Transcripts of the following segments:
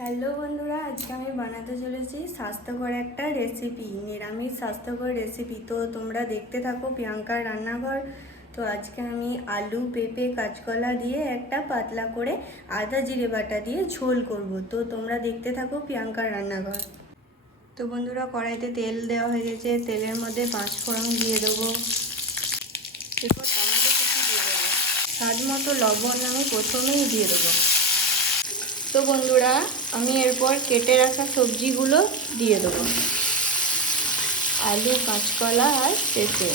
Hello বন্ধুরা, আজকে আমি বানাতে চলেছি স্বাস্থ্যকর একটা রেসিপি, নিরামিষ স্বাস্থ্যকর রেসিপি। তো তোমরা দেখতে থাকো প্রিয়াঙ্কার রান্নাঘর। তো আজকে আমি আলু, পেঁপে, কাঁচকলা দিয়ে একটা পাতলা করে আদা জিরে বাটা দিয়ে ঝোল করব। তো তোমরা দেখতে থাকো প্রিয়াঙ্কার রান্নাঘর। তো বন্ধুরা, কড়াইতে তেল দেওয়া হয়ে গেছে। তেলের মধ্যে 5 ফোড়ন দিয়ে দেবো। এরপর টমেটো কুচি দিয়ে দেবো। স্বাদ মতো লবণ আমি প্রথমেই দিয়ে দেবো। তো বন্ধুরা, আমি এরপর কেটে রাখা সবজিগুলো দিয়ে দেবো। আলু, কাঁচকলা আর পেঁপে।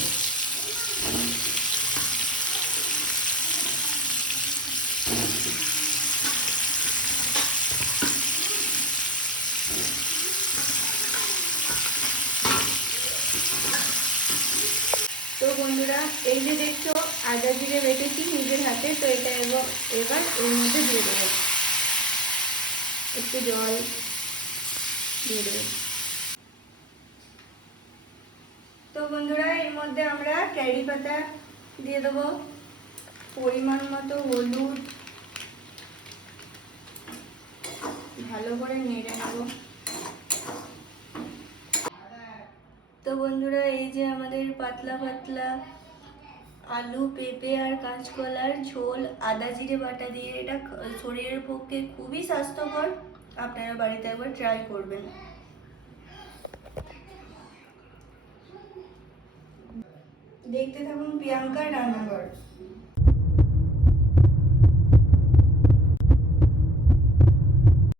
তো বন্ধুরা, এই যে দেখছো আদা জিরে বেটেছি নিজের হাতে, তো এটা এবার এর মধ্যে দিয়ে দেবো। একটু জল দিয়ে দেবো। তো বন্ধুরা, এর মধ্যে আমরা কারি পাতা দিয়ে দেবো, পরিমাণ মতো হলুদ, ভালো করে নেড়ে নেব। তো বন্ধুরা, এই যে আমাদের পাতলা পাতলা আলু, পেঁপে আর কাঁচকলার ঝোল আদা জিরে বাটা দিয়ে, এটা শরীরের পক্ষে খুবই স্বাস্থ্যকর। আপনারা বাড়িতে একবার ট্রাই করবেন। দেখতে থাকুন প্রিয়াঙ্কার রান্নাঘর।